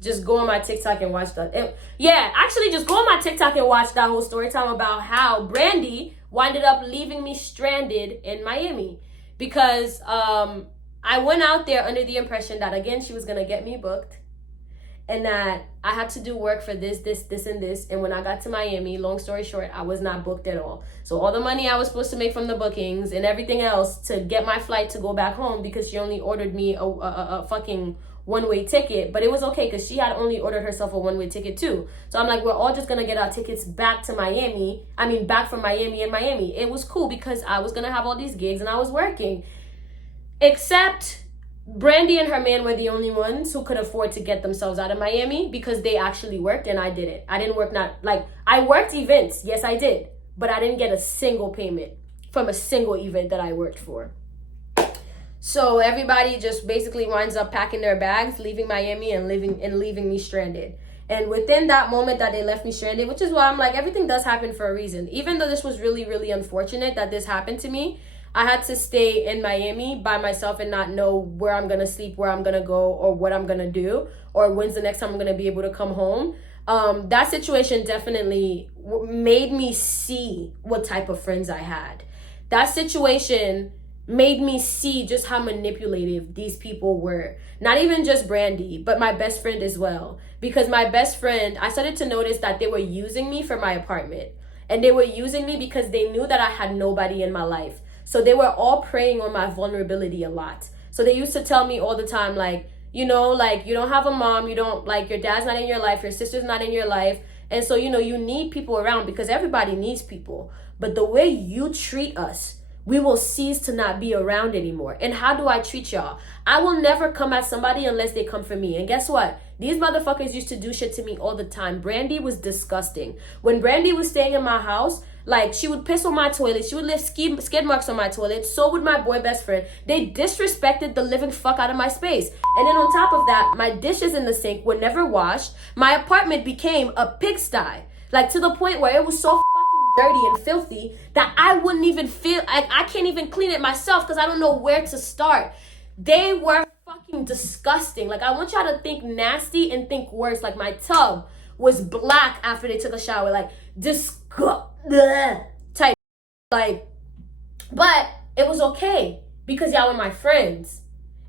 just go on my TikTok and watch that. Yeah, actually, just go on my TikTok and watch that whole story time about how Brandy winded up leaving me stranded in Miami because I went out there under the impression that again she was gonna get me booked, and that I had to do work for this, and this. And when I got to Miami, long story short, I was not booked at all. So all the money I was supposed to make from the bookings and everything else to get my flight to go back home, because she only ordered me a fucking one-way ticket, but it was okay because she had only ordered herself a one-way ticket too. So I'm like, we're all just gonna get our tickets back to Miami. Back from Miami and Miami. It was cool because I was gonna have all these gigs and I was working. Except Brandy and her man were the only ones who could afford to get themselves out of Miami because they actually worked and I didn't. I didn't work, I worked events, yes I did, but I didn't get a single payment from a single event that I worked for. So everybody just basically winds up packing their bags, leaving Miami and leaving me stranded. And within that moment that they left me stranded, which is why I'm like, everything does happen for a reason. Even though this was really, really unfortunate that this happened to me, I had to stay in Miami by myself and not know where I'm going to sleep, where I'm going to go, or what I'm going to do, or when's the next time I'm going to be able to come home. That situation definitely made me see what type of friends I had. That situation made me see just how manipulative these people were. Not even just Brandy, but my best friend as well. Because my best friend, I started to notice that they were using me for my apartment. And they were using me because they knew that I had nobody in my life. So they were all preying on my vulnerability a lot. So they used to tell me all the time, like, you don't have a mom, your dad's not in your life, your sister's not in your life. And so, you need people around because everybody needs people. But the way you treat us, we will cease to not be around anymore. And how do I treat y'all? I will never come at somebody unless they come for me. And guess what? These motherfuckers used to do shit to me all the time. Brandy was disgusting. When Brandy was staying in my house, she would piss on my toilet. She would leave skid marks on my toilet. So would my boy best friend. They disrespected the living fuck out of my space. And then on top of that, my dishes in the sink were never washed. My apartment became a pigsty. To the point where it was so dirty and filthy that I wouldn't even feel, I can't even clean it myself because I don't know where to start. They were fucking disgusting. I want y'all to think nasty and think worse. My tub was black after they took a shower, type. But it was okay because y'all were my friends.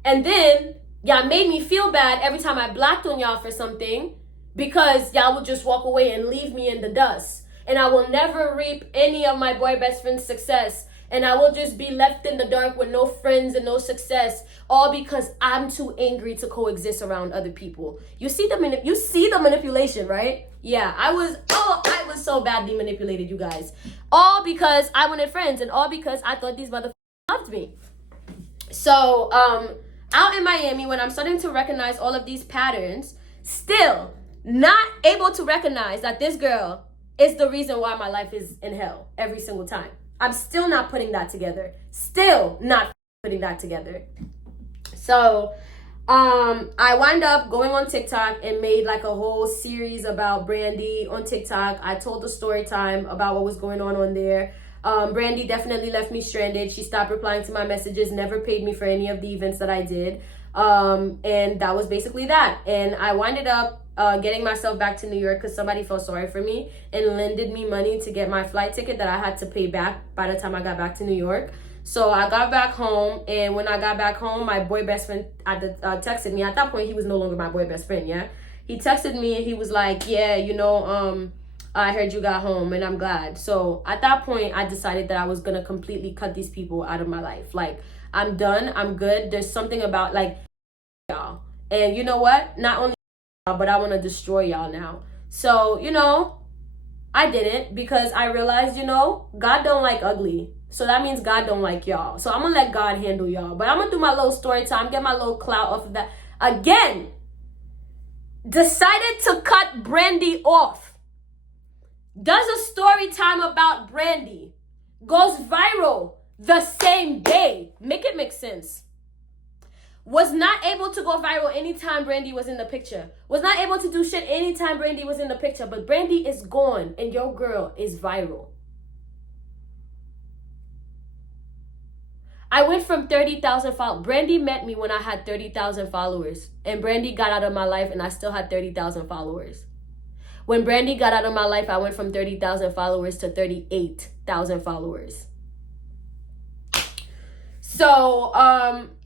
And then y'all made me feel bad every time I blacked on y'all for something because y'all would just walk away and leave me in the dust. And I will never reap any of my boy best friend's success. And I will just be left in the dark with no friends and no success. All because I'm too angry to coexist around other people. You see the manipulation, right? Yeah, I was so badly manipulated, you guys. All because I wanted friends and all because I thought these motherfuckers loved me. So, out in Miami, when I'm starting to recognize all of these patterns, still not able to recognize that this girl is the reason why my life is in hell every single time. I'm still not putting that together. So, I wind up going on TikTok and made a whole series about Brandy on TikTok. I told the story time about what was going on there. Brandy definitely left me stranded. She stopped replying to my messages, never paid me for any of the events that I did. And that was basically that. And I winded up getting myself back to New York because somebody felt sorry for me and lended me money to get my flight ticket that I had to pay back by the time I got back to New York. So I got back home, and when I got back home, my boy best friend texted me. At that point, he was no longer my boy best friend, yeah? He texted me and he was like, yeah, I heard you got home and I'm glad. So at that point, I decided that I was going to completely cut these people out of my life. I'm done. I'm good. There's something about y'all. And you know what? Not only y'all, but I want to destroy y'all now. So, I didn't because I realized, God don't like ugly. So that means God don't like y'all. So I'm going to let God handle y'all. But I'm going to do my little story time, get my little clout off of that. Again, decided to cut Brandy off. Does a story time about Brandy. Goes viral the same day. Make it make sense. Was not able to go viral anytime Brandy was in the picture. Was not able to do shit anytime Brandy was in the picture. But Brandy is gone and your girl is viral. I went from 30,000 followers. Brandy met me when I had 30,000 followers. And Brandy got out of my life and I still had 30,000 followers. When Brandy got out of my life, I went from 30,000 followers to 38,000 followers. So,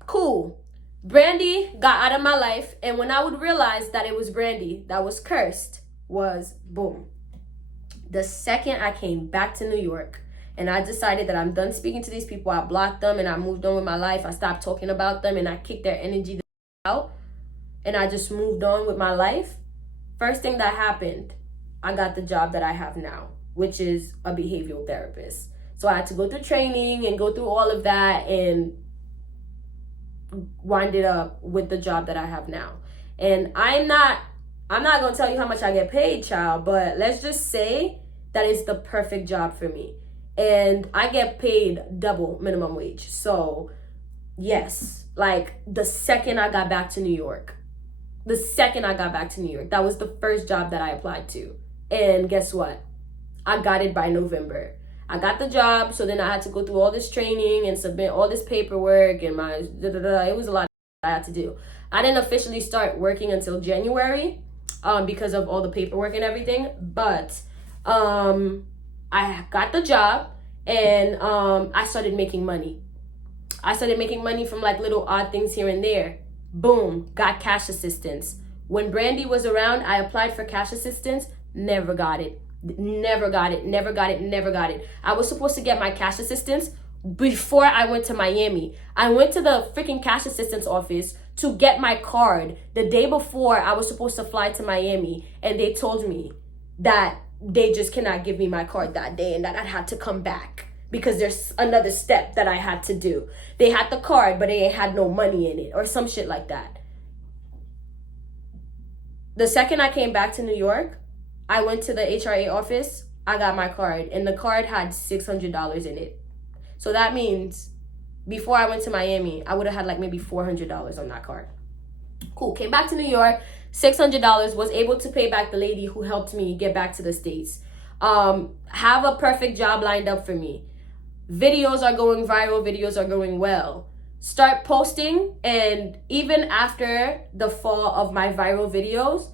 cool. Brandy got out of my life, and when I would realize that it was Brandy that was cursed, was boom. The second I came back to New York and I decided that I'm done speaking to these people, I blocked them and I moved on with my life. I stopped talking about them and I kicked their energy out and I just moved on with my life. First thing that happened, I got the job that I have now, which is a behavioral therapist. So I had to go through training and go through all of that and wind it up with the job that I have now. And I'm not gonna tell you how much I get paid, child, but let's just say that it's the perfect job for me. And I get paid double minimum wage. So yes, like the second I got back to New York, that was the first job that I applied to. And guess what? I got it by November. I got the job, so then I had to go through all this training and submit all this paperwork and it was a lot I had to do. I didn't officially start working until January because of all the paperwork and everything, but I got the job and I started making money. I started making money from like little odd things here and there. Boom, got cash assistance. When Brandy was around, I applied for cash assistance, never got it. Never got it. I was supposed to get my cash assistance before I went to Miami. I went to the freaking cash assistance office to get my card the day before I was supposed to fly to Miami. And they told me that they just cannot give me my card that day and that I had to come back because there's another step that I had to do. They had the card, but they ain't had no money in it or some shit like that. The second I came back to New York, I went to the HRA office, I got my card, and the card had $600 in it. So that means before I went to Miami, I would have had like maybe $400 on that card. Cool, came back to New York, $600, was able to pay back the lady who helped me get back to the States. Have a perfect job lined up for me. Videos are going viral, videos are going well. Start posting, and even after the fall of my viral videos,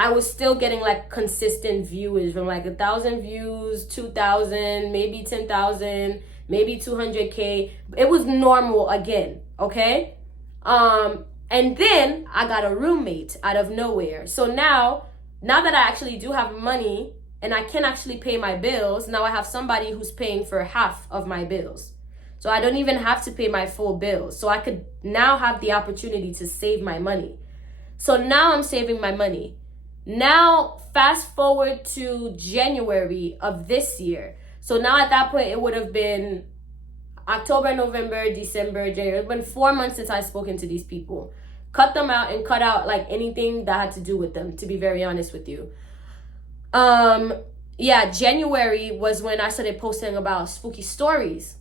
I was still getting like consistent viewers from like 1,000 views, 2,000, maybe 10,000, maybe 200K. It was normal again, okay? And then I got a roommate out of nowhere. So now that I actually do have money and I can actually pay my bills, now I have somebody who's paying for half of my bills. So I don't even have to pay my full bills. So I could now have the opportunity to save my money. So now I'm saving my money. Now, fast forward to January of this year. So now at that point, it would have been October, November, December, January. It's been 4 months since I've spoken to these people. Cut them out and cut out like anything that had to do with them, to be very honest with you. Yeah, January was when I started posting about spooky stories.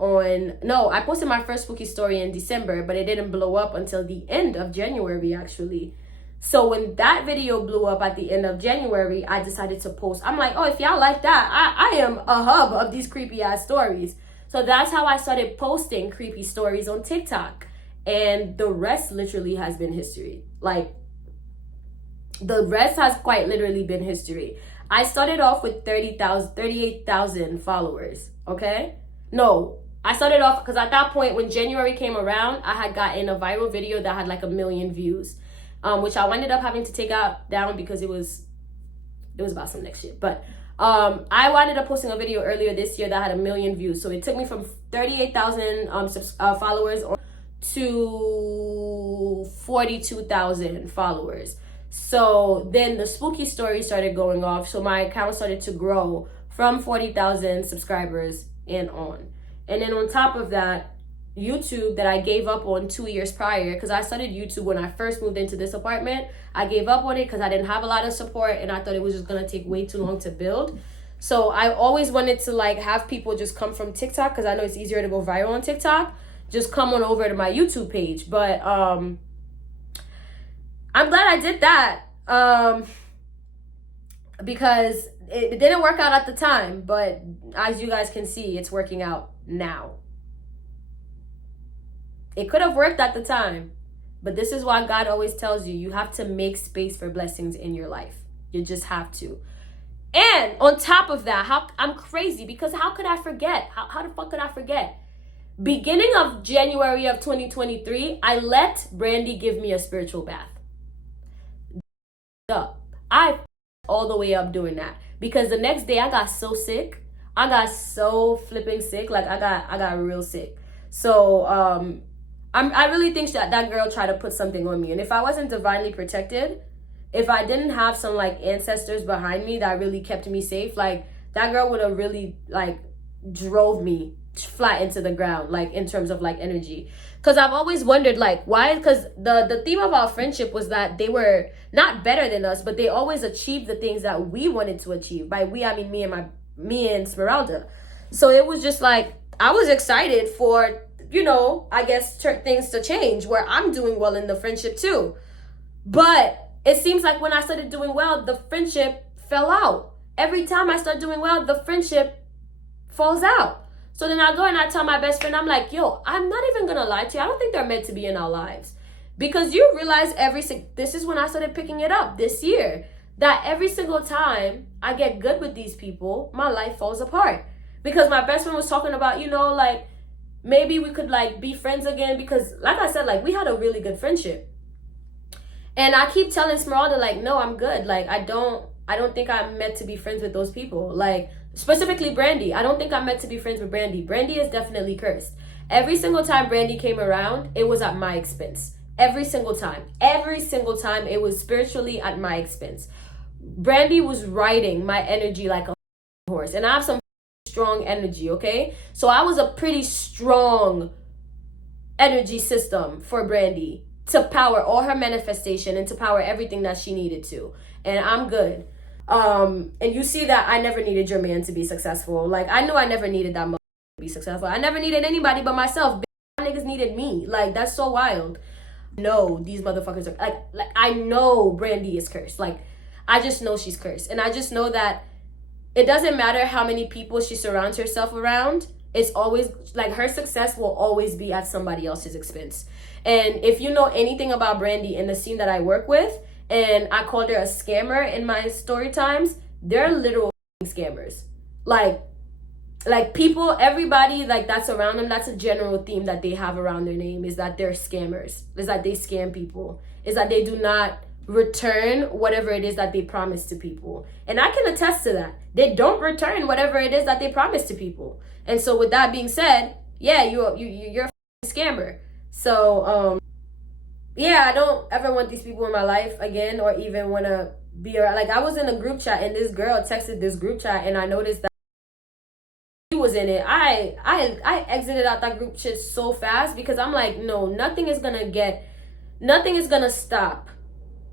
I posted my first spooky story in December, but it didn't blow up until the end of January, actually. So when that video blew up at the end of January, I decided to post. I'm like, oh, if y'all like that, I am a hub of these creepy ass stories. So that's how I started posting creepy stories on TikTok. And the rest literally has been history. Like, the rest has quite literally been history. I started off with 38,000 followers, okay? No, I started off because at that point when January came around, I had gotten a viral video that had like 1 million views. Which I ended up having to take down because it was about some next shit. But I ended up posting a video earlier this year that had 1 million views. So it took me from 38,000 followers to 42,000 followers. So then the spooky story started going off. So my account started to grow from 40,000 subscribers and on. And then on top of that, YouTube that I gave up on 2 years prior, because I started YouTube when I first moved into this apartment. I gave up on it because I didn't have a lot of support and I thought it was just gonna take way too long to build. So I always wanted to like have people just come from TikTok because I know it's easier to go viral on TikTok. Just come on over to my YouTube page. But I'm glad I did that because it didn't work out at the time. But as you guys can see, it's working out now. It could have worked at the time, but this is why God always tells you have to make space for blessings in your life. You just have to. And on top of that, I'm crazy because how could I forget? How the fuck could I forget? Beginning of January of 2023, I let Brandy give me a spiritual bath. I all the way up doing that because the next day I got so sick. I got so flipping sick. Like I got real sick. So I really think that girl tried to put something on me. And if I wasn't divinely protected, if I didn't have some like ancestors behind me that really kept me safe, like that girl would have really like drove me flat into the ground, like in terms of like energy. Because I've always wondered like why, because the theme of our friendship was that they were not better than us, but they always achieved the things that we wanted to achieve. By we, I mean me and Smeralda. So it was just like I was excited for, you know, I guess things to change where I'm doing well in the friendship too. But it seems like when I started doing well, the friendship fell out. Every time I start doing well, the friendship falls out. So then I go and I tell my best friend, I'm like, yo, I'm not even gonna lie to you. I don't think they're meant to be in our lives. Because you realize this is when I started picking it up this year, that every single time I get good with these people, my life falls apart. Because my best friend was talking about, you know, like maybe we could like be friends again, because like I said, like we had a really good friendship. And I keep telling Smeralda, like, no, I'm good. Like I don't think I'm meant to be friends with those people. Like specifically Brandy. I don't think I'm meant to be friends with Brandy. Brandy is definitely cursed. Every single time Brandy came around, it was at my expense. Every single time it was spiritually at my expense. Brandy was riding my energy like a horse, and I have some strong energy, okay? So I was a pretty strong energy system for Brandy to power all her manifestation and to power everything that she needed to, and I'm good. And you see that I never needed your man to be successful. Like I knew I never needed that much to be successful. I never needed anybody but myself. Niggas needed me. Like that's so wild. No, these motherfuckers are like I know Brandy is cursed. Like I just know she's cursed. And I just know that it doesn't matter how many people she surrounds herself around. It's always like her success will always be at somebody else's expense. And if you know anything about Brandy in the scene that I work with, and I called her a scammer in my story times, they're literal scammers. Like people, everybody like that's around them, that's a general theme that they have around their name, is that they're scammers, is that they scam people, is that they do not return whatever it is that they promise to people. And I can attest to that. They don't return whatever it is that they promise to people. And so with that being said, yeah, you're a scammer. So yeah, I don't ever want these people in my life again, or even want to be around. Like I was in a group chat and this girl texted this group chat, and I noticed that she was in it. I exited out that group chat so fast because I'm like, no, nothing is gonna stop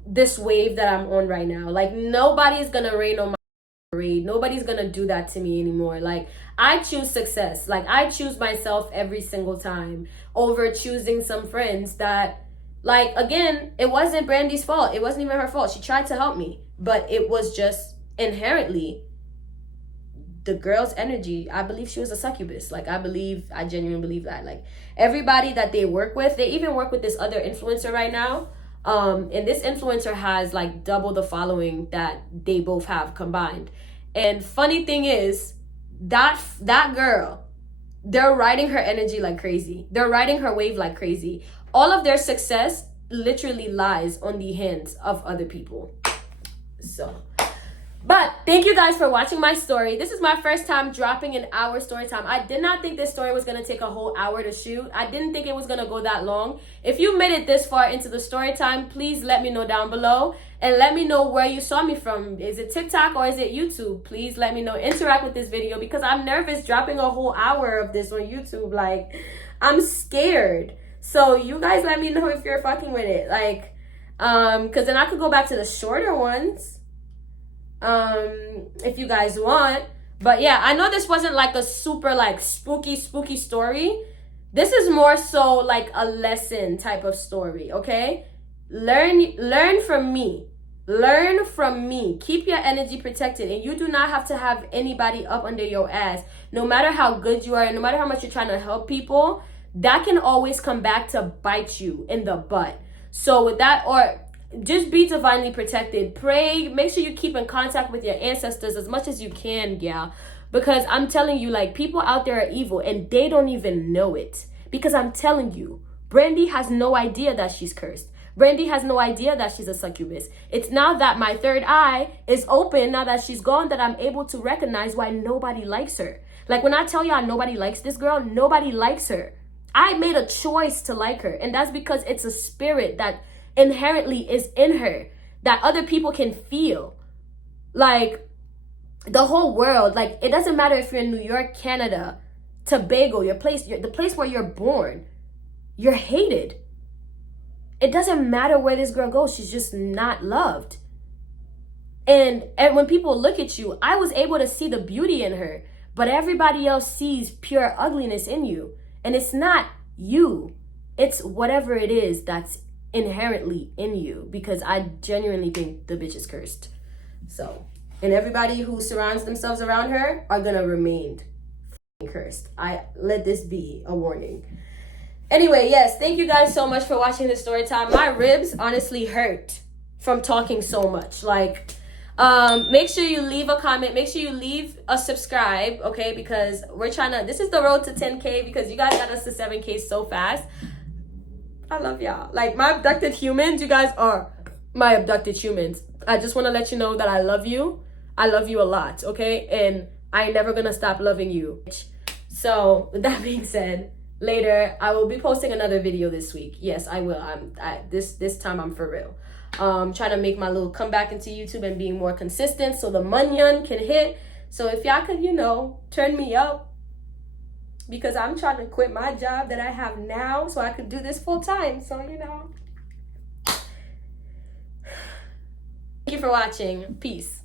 this wave that I'm on right now. Like nobody's gonna rain on my parade. Nobody's gonna do that to me anymore. Like I choose success. Like I choose myself every single time over choosing some friends that, like, again, it wasn't Brandy's fault. It wasn't even her fault. She tried to help me, but it was just inherently the girl's energy. I believe she was a succubus. Like I genuinely believe that. Like everybody that they work with, they even work with this other influencer right now. And this influencer has like double the following that they both have combined. And funny thing is that girl, they're riding her energy like crazy. They're riding her wave like crazy. All of their success literally lies on the hands of other people. So, but thank you guys for watching my story. This is my first time dropping an hour story time. I did not think this story was going to take a whole hour to shoot. I didn't think it was going to go that long. If you made it this far into the story time, please let me know down below. And let me know where you saw me from. Is it TikTok or is it YouTube? Please let me know. Interact with this video because I'm nervous dropping a whole hour of this on YouTube. Like, I'm scared. So you guys let me know if you're fucking with it. Like, because then I could go back to the shorter ones. If you guys want. But yeah, I know this wasn't like a super like spooky story. This is more so like a lesson type of story, okay? Learn from me. Learn from me. Keep your energy protected, and you do not have to have anybody up under your ass. No matter how good you are and no matter how much you're trying to help people, that can always come back to bite you in the butt. So with that, or just be divinely protected. Pray, make sure you keep in contact with your ancestors as much as you can, yeah. Because I'm telling you, like, people out there are evil and they don't even know it. Because I'm telling you, Brandy has no idea that she's cursed. Brandy has no idea that she's a succubus. It's now that my third eye is open, now that she's gone, that I'm able to recognize why nobody likes her. Like, when I tell y'all nobody likes this girl, nobody likes her. I made a choice to like her. And that's because it's a spirit that inherently is in her that other people can feel. Like, the whole world, like, it doesn't matter if you're in New York, Canada, Tobago, the place where you're born, you're hated. It doesn't matter where this girl goes, she's just not loved. And when people look at you, I was able to see the beauty in her, but everybody else sees pure ugliness in you. And it's not you, it's whatever it is that's inherently in you, because I genuinely think the bitch is cursed. So, and everybody who surrounds themselves around her are gonna remain cursed. I let this be a warning. Anyway, yes, thank you guys so much for watching this story time. My ribs honestly hurt from talking so much. Like, make sure you leave a comment, make sure you leave a subscribe, okay, because we're trying to, this is the road to 10K, because you guys got us to 7K so fast. I love y'all. Like, my abducted humans, you guys are my abducted humans. I just want to let you know that I love you. I love you a lot, okay? And I ain't never gonna stop loving you. So, with that being said, later I will be posting another video this week. Yes, I will. This time I'm for real. Trying to make my little comeback into YouTube and being more consistent so the money can hit. So if y'all could, you know, turn me up, because I'm trying to quit my job that I have now so I could do this full time. So, you know. Thank you for watching. Peace.